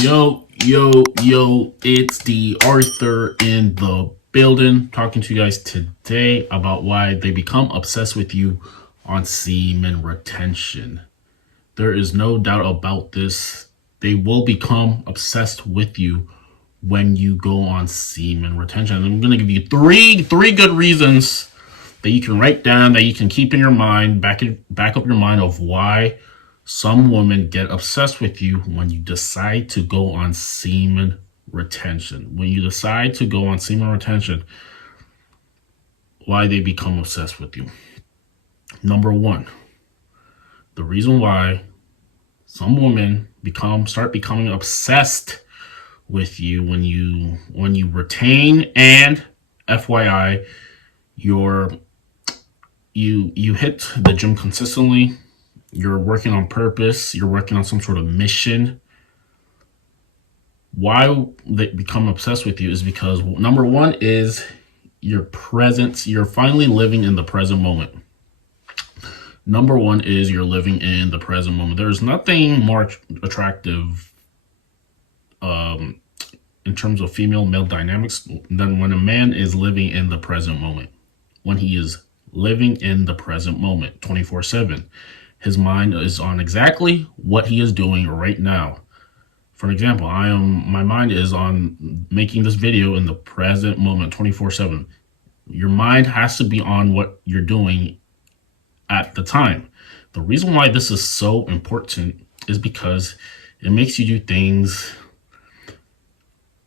Yo, it's D.Arthur in the building, talking to you guys today about why they become obsessed with you on semen retention. There is no doubt about this. They will become obsessed with you when you go on semen retention. And I'm going to give you three good reasons that you can write down, that you can keep in your mind, back up your mind of why some women get obsessed with you when you decide to go on semen retention. When you decide to go on semen retention, why they become obsessed with you. Number one, the reason why some women start becoming obsessed with you when you retain, and FYI, you hit the gym consistently. You're working on purpose. You're working on some sort of mission. Why they become obsessed with you is because number one is your presence. You're finally living in the present moment. Number one is you're living in the present moment. There's nothing more attractive in terms of female-male dynamics than when a man is living in the present moment. When he is living in the present moment 24/7. His mind is on exactly what he is doing right now. For example, my mind is on making this video in the present moment 24/7. Your mind has to be on what you're doing at the time. The reason why this is so important is because it makes you do things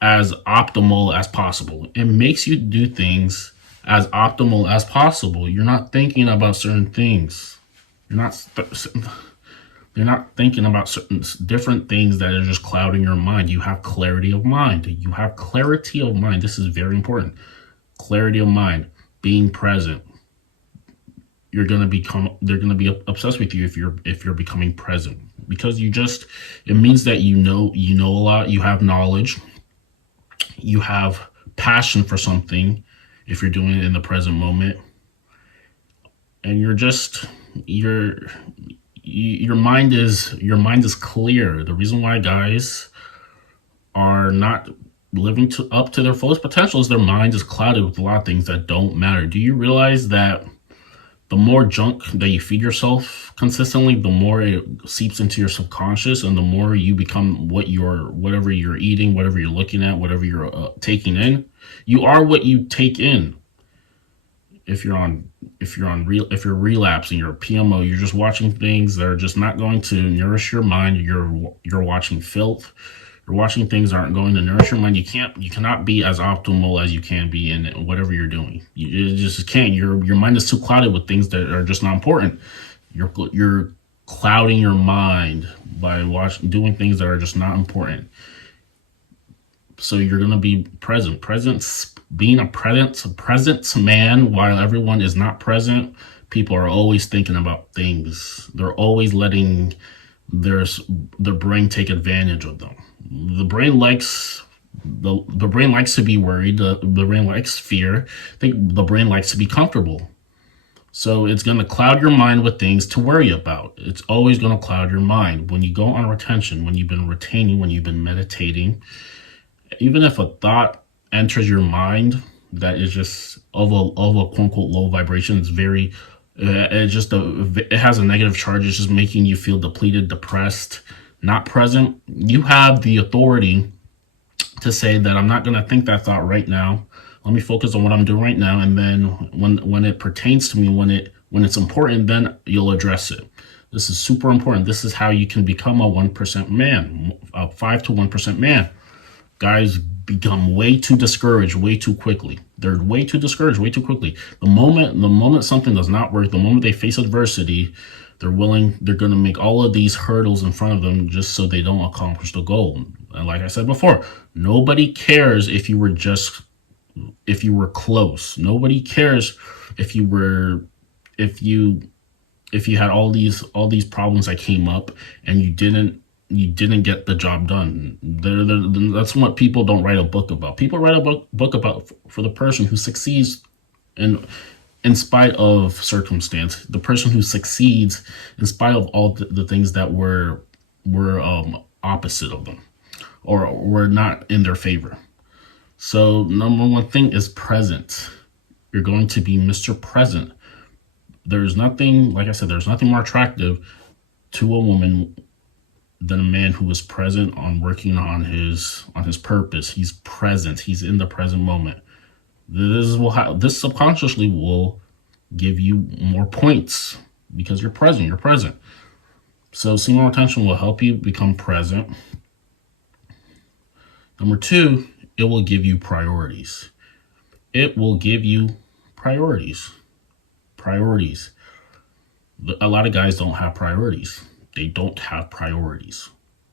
as optimal as possible. It makes you do things as optimal as possible. You're not thinking about certain things. You're not thinking about certain different things that are just clouding your mind. You have clarity of mind. You have clarity of mind. This is very important. Clarity of mind, being present. They're gonna be obsessed with you if you're becoming present, because it means that you know a lot. You have knowledge. You have passion for something if you're doing it in the present moment, and your mind is clear. The reason why guys are not living up to their fullest potential is their mind is clouded with a lot of things that don't matter. Do you realize that the more junk that you feed yourself consistently, the more it seeps into your subconscious, and the more you become whatever you're eating, whatever you're looking at, whatever you're taking in? You are what you take in. If you're relapsing, you're PMO, you're just watching things that are just not going to nourish your mind. You're watching filth. You're watching things that aren't going to nourish your mind. You cannot be as optimal as you can be in whatever you're doing. You just can't. Your mind is too clouded with things that are just not important. You're clouding your mind by doing things that are just not important. So you're gonna be present. Being a present man while everyone is not present. People are always thinking about things. They're always letting their brain take advantage of them. The brain likes to be worried. The brain likes fear. I think the brain likes to be comfortable. So it's going to cloud your mind with things to worry about. It's always going to cloud your mind. When you go on retention, when you've been retaining, when you've been meditating, even if a thought enters your mind that is just of a quote unquote low vibration, it has a negative charge. It's just making you feel depleted, depressed, not present. You have the authority to say that I'm not going to think that thought right now. Let me focus on what I'm doing right now, and then when it pertains to me, when it's important, then you'll address it. This is super important. This is how you can become a 1% man, a 5 to 1% man. Guys become way too discouraged way too quickly. They're way too discouraged way too quickly. The moment something does not work, the moment they face adversity, they're going to make all of these hurdles in front of them just so they don't accomplish the goal. And like I said before, nobody cares if you were close. Nobody cares if you had all these problems that came up and you didn't get the job done. That's what people don't write a book about. People write a book about for the person who succeeds in spite of circumstance, the person who succeeds in spite of all the things that were opposite of them. or were not in their favor. So number one thing is present. You're going to be Mr. Present. There's nothing, like I said, there's nothing more attractive to a woman than a man who is present on working on his purpose. He's present. He's in the present moment. This subconsciously will give you more points because you're present. You're present. So semen retention will help you become present. Number two, it will give you priorities. It will give you priorities. Priorities. A lot of guys don't have priorities. They don't have priorities.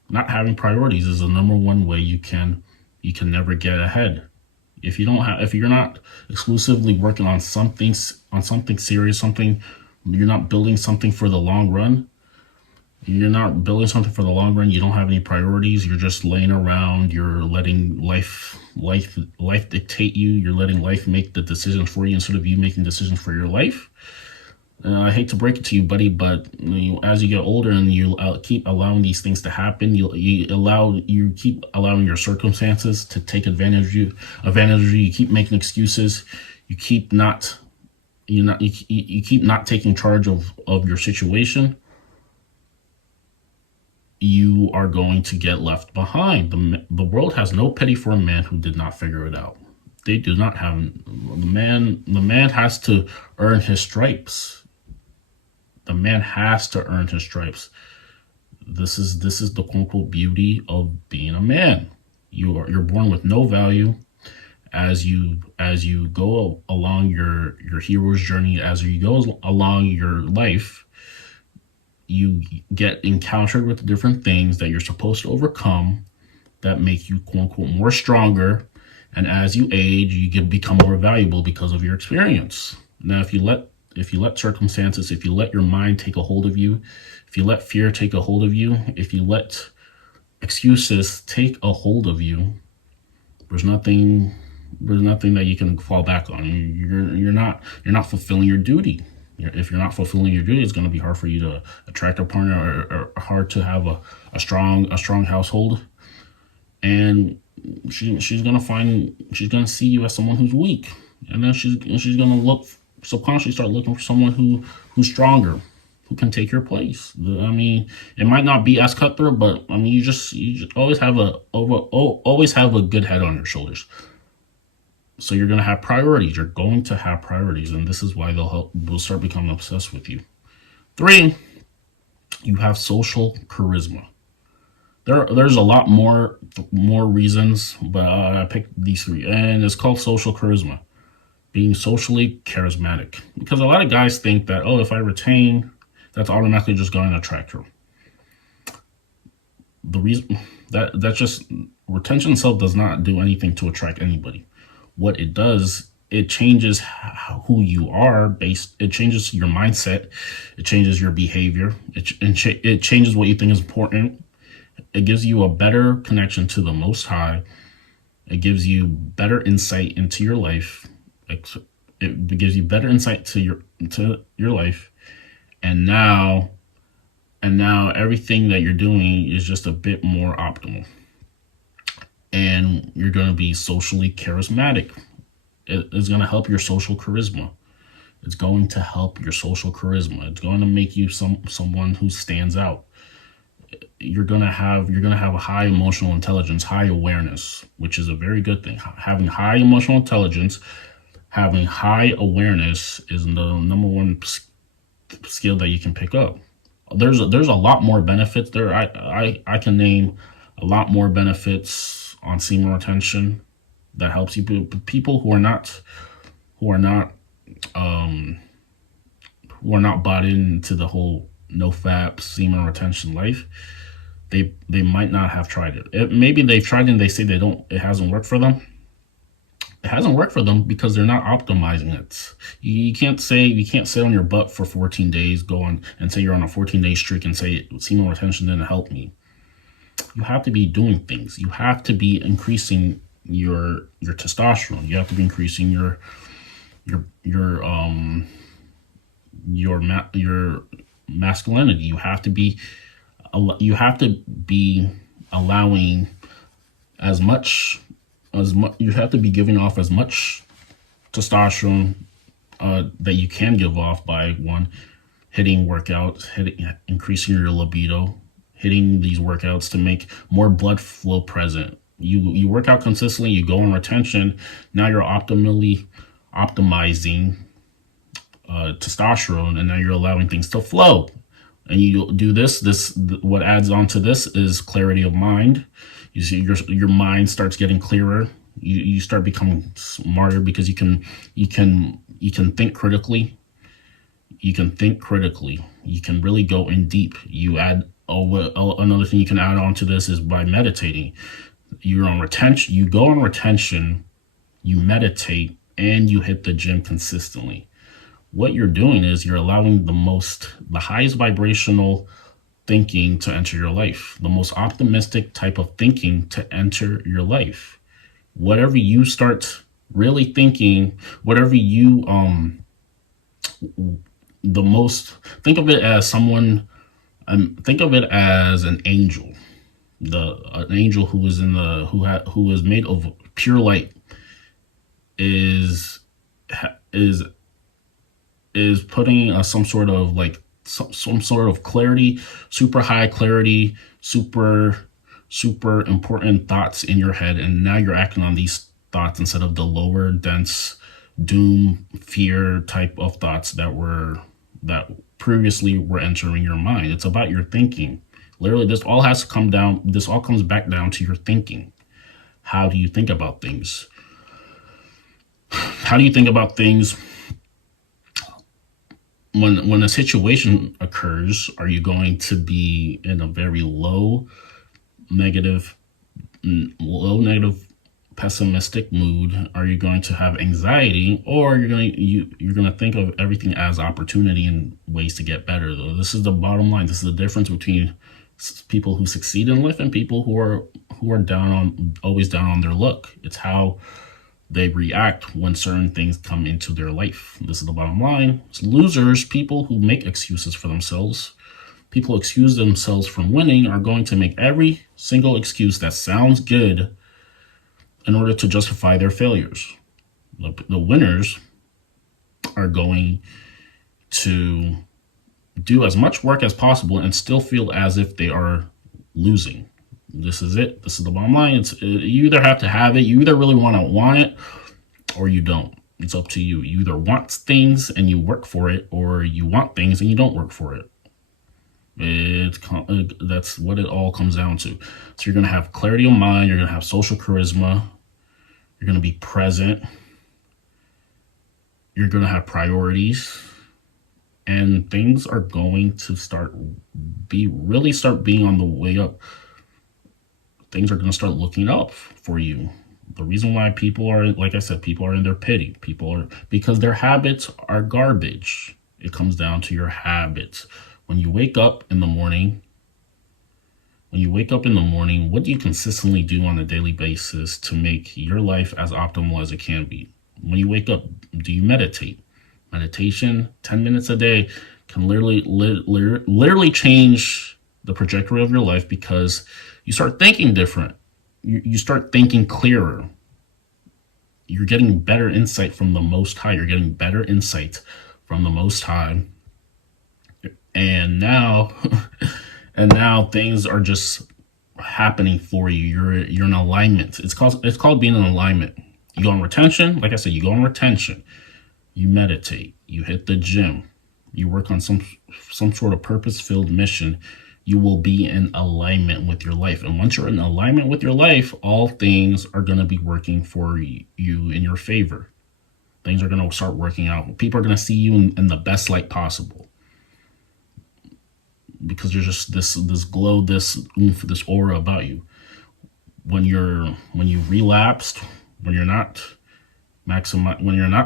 Not having priorities is the number one way you can never get ahead. If you're not exclusively working on something serious, you're not building something for the long run. You're not building something for the long run. You don't have any priorities. You're just laying around. You're letting life dictate you. You're letting life make the decisions for you instead of you making decisions for your life. I hate to break it to you, buddy, but as you get older and you keep allowing these things to happen, you keep allowing your circumstances to take advantage of you. You keep making excuses. You keep not taking charge of your situation. You are going to get left behind. The world has no pity for a man who did not figure it out. They do not have the man has to earn his stripes. The man has to earn his stripes. This is the quote unquote beauty of being a man. You're born with no value. As you go along your hero's journey, as you go along your life, you get encountered with different things that you're supposed to overcome that make you quote unquote more stronger. And as you age, you become more valuable because of your experience. Now, if you let circumstances, if you let your mind take a hold of you, if you let fear take a hold of you, if you let excuses take a hold of you, there's nothing that you can fall back on. You're not fulfilling your duty. If you're not fulfilling your duty, it's going to be hard for you to attract a partner, or hard to have a strong household. And she's going to see you as someone who's weak, and then she's going to subconsciously start looking for someone who's stronger, who can take your place. I mean, it might not be as cutthroat, but I mean, you just always have a good head on your shoulders. So you're going to have priorities. You're going to have priorities, and this is why they'll start becoming obsessed with you. 3, you have social charisma. There's a lot more reasons, but I picked these 3, and it's called social charisma. Being socially charismatic, because a lot of guys think that, if I retain, that's automatically just going to attract her. The reason that's just retention itself does not do anything to attract anybody. What it does, it changes who you are it changes your mindset, it changes your behavior, it changes what you think is important. It gives you a better connection to the Most High. It gives you better insight into your life. It gives you better insight to your life, and now everything that you're doing is just a bit more optimal, and you're going to be socially charismatic. It's going to help your social charisma. It's going to help your social charisma. It's going to make you someone who stands out. You're going to have a high emotional intelligence, high awareness, which is a very good thing. Having high emotional intelligence, having high awareness is the number one skill that you can pick up. There's a lot more benefits there. I can name a lot more benefits on semen retention that helps you. People who are not bought into the whole no fap semen retention life, they might not have tried it. Maybe they've tried it and they say it hasn't worked for them. It hasn't worked for them because they're not optimizing it. You can't sit on your butt for 14 days, go on and say you're on a 14-day streak and say semen retention didn't help me. You have to be doing things. You have to be increasing your testosterone. You have to be increasing your masculinity. You have to be allowing as much you have to be giving off as much testosterone that you can give off by one, hitting workouts, increasing your libido, hitting these workouts to make more blood flow present. You work out consistently, you go on retention. Now you're optimally optimizing testosterone, and now you're allowing things to flow. And you do this. What adds on to this is clarity of mind. You see, your mind starts getting clearer. You start becoming smarter because you can think critically. You can think critically. You can really go in deep. You add another thing you can add on to this is by meditating. You're on retention. You go on retention. You meditate and you hit the gym consistently. What you're doing is you're allowing the highest vibrational thinking to enter your life, the most optimistic type of thinking to enter your life. Whatever you start really thinking, whatever you the most, think of it as someone, think of it as an angel, an angel who is who is made of pure light is putting some sort of some sort of clarity, super high clarity, super important thoughts in your head, and now you're acting on these thoughts instead of the lower dense doom, fear type of thoughts that previously were entering your mind. It's about your thinking. Literally, this all comes back down to your thinking. How do you think about things? How do you think about things? When a situation occurs, are you going to be in a very low negative, pessimistic mood? Are you going to have anxiety, or you're going to think of everything as opportunity and ways to get better? Though this is the bottom line. This is the difference between people who succeed in life and people who are always down on their luck. It's how they react when certain things come into their life. This is the bottom line. It's losers, people who make excuses for themselves. People who excuse themselves from winning are going to make every single excuse that sounds good in order to justify their failures. The winners are going to do as much work as possible and still feel as if they are losing. This is it. This is the bottom line. You either have to have it. You either really want it, or you don't. It's up to you. You either want things and you work for it, or you want things and you don't work for it. That's what it all comes down to. So you're going to have clarity of mind. You're going to have social charisma. You're going to be present. You're going to have priorities. And things are going to start being on the way up. Things are going to start looking up for you. The reason why people are, like I said, people are in their pity. Because their habits are garbage. It comes down to your habits. When you wake up in the morning, what do you consistently do on a daily basis to make your life as optimal as it can be? When you wake up, do you meditate? Meditation, 10 minutes a day, can literally change the trajectory of your life, because you start thinking different. You start thinking clearer. You're getting better insight from the Most High. And now, things are just happening for you. You're in alignment. It's called being in alignment. You go on retention. Like I said, you go on retention. You meditate. You hit the gym. You work on some sort of purpose-filled mission. You will be in alignment with your life. And once you're in alignment with your life, all things are going to be working for you in your favor. Things are going to start working out. People are going to see you in the best light possible, because there's just this glow, this oomph, this aura about you. When you've relapsed, when you're not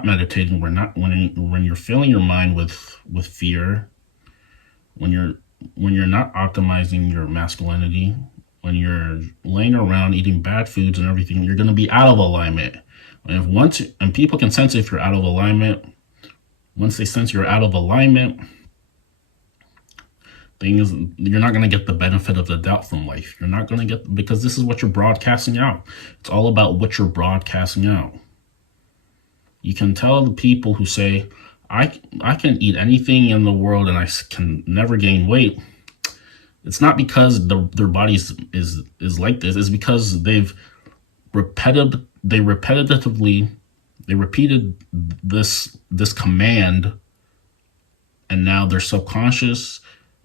meditating, when you're filling your mind with fear, when you're not optimizing your masculinity, when you're laying around eating bad foods and everything, you're going to be out of alignment. And people can sense if you're out of alignment. Once they sense you're out of alignment, things, you're not going to get the benefit of the doubt from life. You're not going to get, because this is what you're broadcasting out. It's all about what you're broadcasting out. You can tell the people who say, I can eat anything in the world and I can never gain weight. It's not because their bodies is like this. It's because they repeated this command, and now their subconscious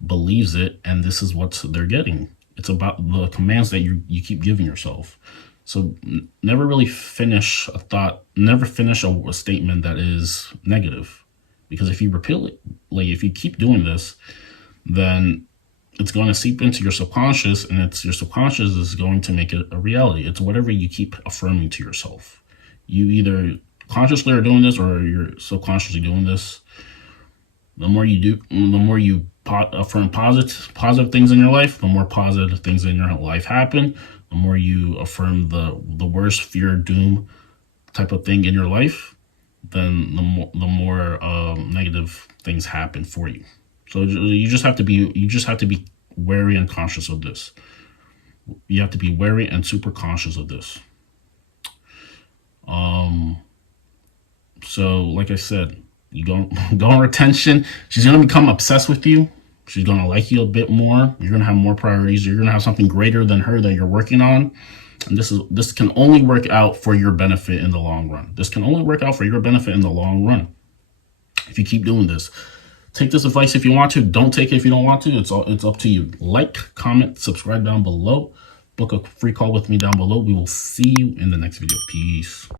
believes it, and this is what they're getting. It's about the commands that you keep giving yourself. So never really finish a thought, never finish a statement that is negative, because if you repeat it, like if you keep doing this, then it's going to seep into your subconscious, and your subconscious is going to make it a reality. It's whatever you keep affirming to yourself. You either consciously are doing this or you're subconsciously doing this. The more you do, the more you affirm positive things in your life, the more positive things in your life happen. The more you affirm the worst fear, doom type of thing in your life, then the more negative things happen for you. So you just have to be wary and conscious of this. You have to be wary and super conscious of this. So like I said, you go on retention. She's gonna become obsessed with you. She's gonna like you a bit more. You're gonna have more priorities. You're gonna have something greater than her that you're working on. And this can only work out for your benefit in the long run. This can only work out for your benefit in the long run if you keep doing this. Take this advice if you want to. Don't take it if you don't want to. It's up to you. Like, comment, subscribe down below. Book a free call with me down below. We will see you in the next video. Peace.